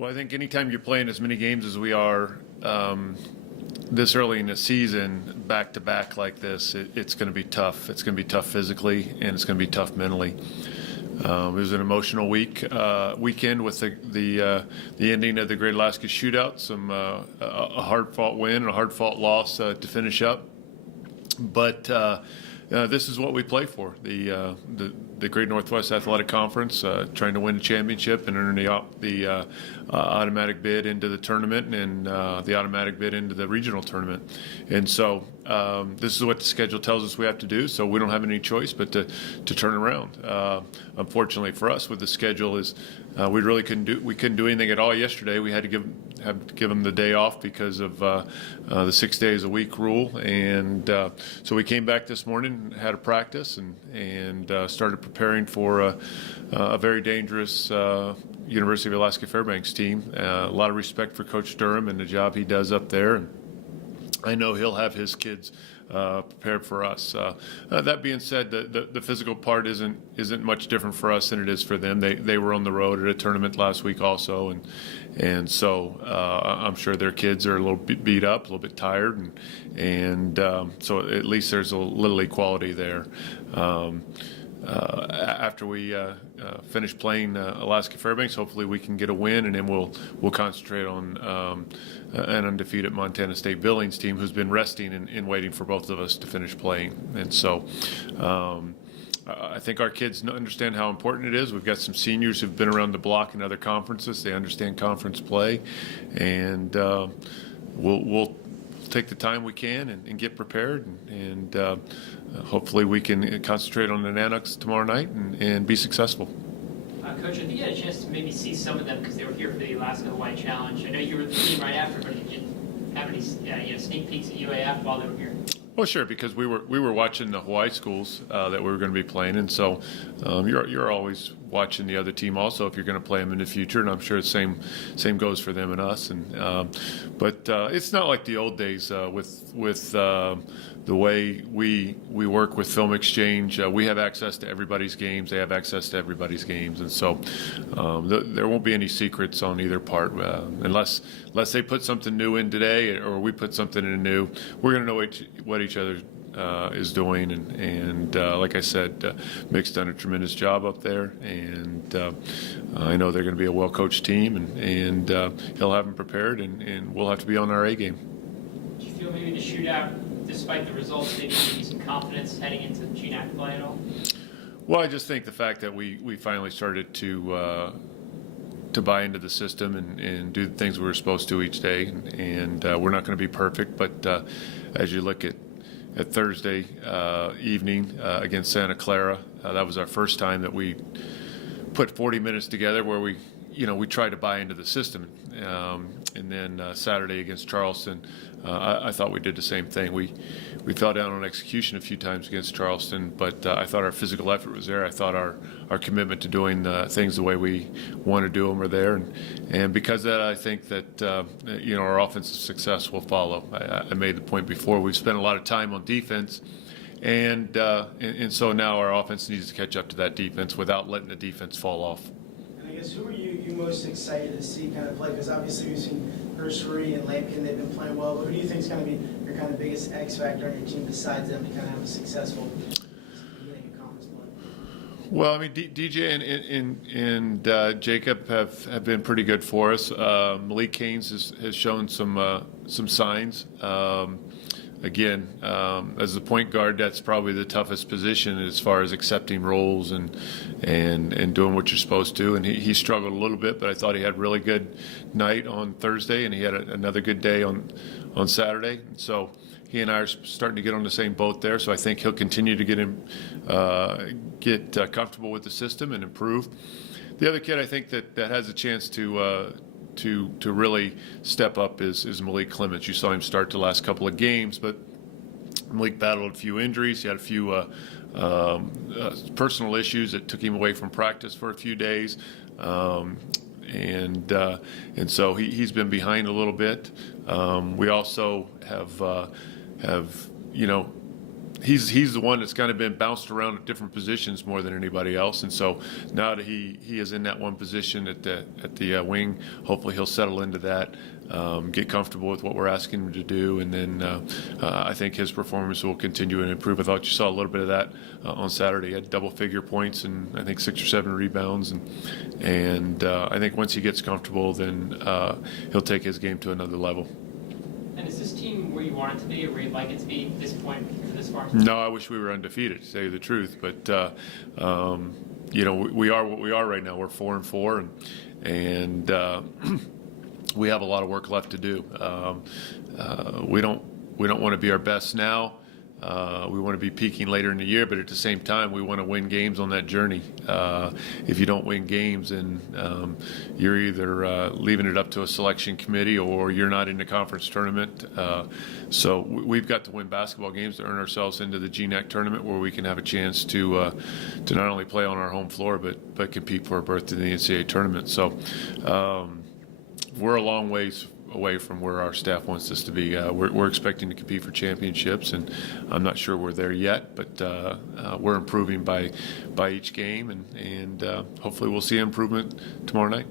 Well, I think anytime you're playing as many games as we are this early in the season, back to back like this, it's going to be tough. It's going to be tough physically, and it's going to be tough mentally. It was an emotional weekend with the ending of the Great Alaska Shootout, a hard-fought win and a hard-fought loss to finish up. But this is what we play for, the Great Northwest Athletic Conference, trying to win a championship and earn the automatic bid into the tournament and the automatic bid into the regional tournament. And so this is what the schedule tells us we have to do, so we don't have any choice but to turn around. Unfortunately for us, with the schedule is we really couldn't do anything at all yesterday. We had to give them the day off because of the 6 days a week rule, and so we came back this morning, had a practice, and started preparing for a very dangerous University of Alaska Fairbanks team. A lot of respect for Coach Durham and the job he does up there, and I know he'll have his kids prepared for us. That being said, the physical part isn't much different for us than it is for them. They were on the road at a tournament last week also, and so I'm sure their kids are a little bit beat up, a little bit tired, and so at least there's a little equality there. After we finish playing Alaska Fairbanks, hopefully we can get a win, and then we'll concentrate on an undefeated Montana State Billings team who's been resting and waiting for both of us to finish playing. And so I think our kids understand how important it is. We've got some seniors who've been around the block in other conferences. They understand conference play, and we'll take the time we can and get prepared, and hopefully we can concentrate on the Nanooks tomorrow night and be successful. Coach, I think you had a chance to maybe see some of them because they were here for the Alaska Hawaii Challenge. I know you were the team right after, but did you have any sneak peeks at UAF while they were here? Well, sure, because we were watching the Hawaii schools that we were going to be playing, and so you're always watching the other team also if you're going to play them in the future, and I'm sure the same goes for them and us. And but it's not like the old days with the way we work with Film Exchange. We have access to everybody's games. They have access to everybody's games, and so there won't be any secrets on either part unless they put something new in today or we put something in new. We're going to know what each other is doing, and like I said, Mick's done a tremendous job up there, and I know they're going to be a well-coached team, and he'll have them prepared, and we'll have to be on our A game. Do you feel maybe the shootout, despite the results, maybe give you some confidence heading into GNAC play at all? Well, I just think the fact that we finally started to buy into the system and do the things we were supposed to each day, and we're not going to be perfect, but as you look at Thursday evening against Santa Clara, that was our first time that we put 40 minutes together where we tried to buy into the system. And then Saturday against Charleston, I thought we did the same thing. We fell down on execution a few times against Charleston, but I thought our physical effort was there. I thought our commitment to doing things the way we want to do them are there. And because of that, I think that our offensive success will follow. I made the point before, we've spent a lot of time on defense, and so now our offense needs to catch up to that defense without letting the defense fall off. I guess who are you most excited to see kind of play? Because obviously we've seen Nursery and Lampkin, they've been playing well, but who do you think is going to be your kind of biggest X factor on your team besides them to kind of have a successful beginning of conference play? Well, I mean, DJ and Jacob have been pretty good for us. Malik Haynes has shown some signs. Again, as the point guard, that's probably the toughest position as far as accepting roles and doing what you're supposed to. And he struggled a little bit, but I thought he had a really good night on Thursday, and he had another good day on Saturday. So he and I are starting to get on the same boat there. So I think he'll continue to get comfortable with the system and improve. The other kid I think that has a chance to really step up is Malik Clements. You saw him start the last couple of games, but Malik battled a few injuries. He had a few personal issues that took him away from practice for a few days, and so he's been behind a little bit. We also have he's the one that's kind of been bounced around at different positions more than anybody else, and so now that he is in that one position at the wing, hopefully he'll settle into that, get comfortable with what we're asking him to do, and then I think his performance will continue and improve. I thought you saw a little bit of that on Saturday. He had double-figure points and I think 6 or 7 rebounds, and I think once he gets comfortable, then he'll take his game to another level. And is this team where you want it to be, or where you'd like it to be at this point for this far? No, I wish we were undefeated, to tell you the truth. But we are what we are right now. We're 4-4, and we have a lot of work left to do. We don't want to be our best now. We want to be peaking later in the year, but at the same time, we want to win games on that journey. If you don't win games, then you're either leaving it up to a selection committee or you're not in the conference tournament. So we've got to win basketball games to earn ourselves into the GNAC tournament, where we can have a chance to not only play on our home floor, but compete for a berth to the NCAA tournament. So we're a long ways away from where our staff wants us to be. We're expecting to compete for championships, and I'm not sure we're there yet, but we're improving by each game, and hopefully we'll see improvement tomorrow night.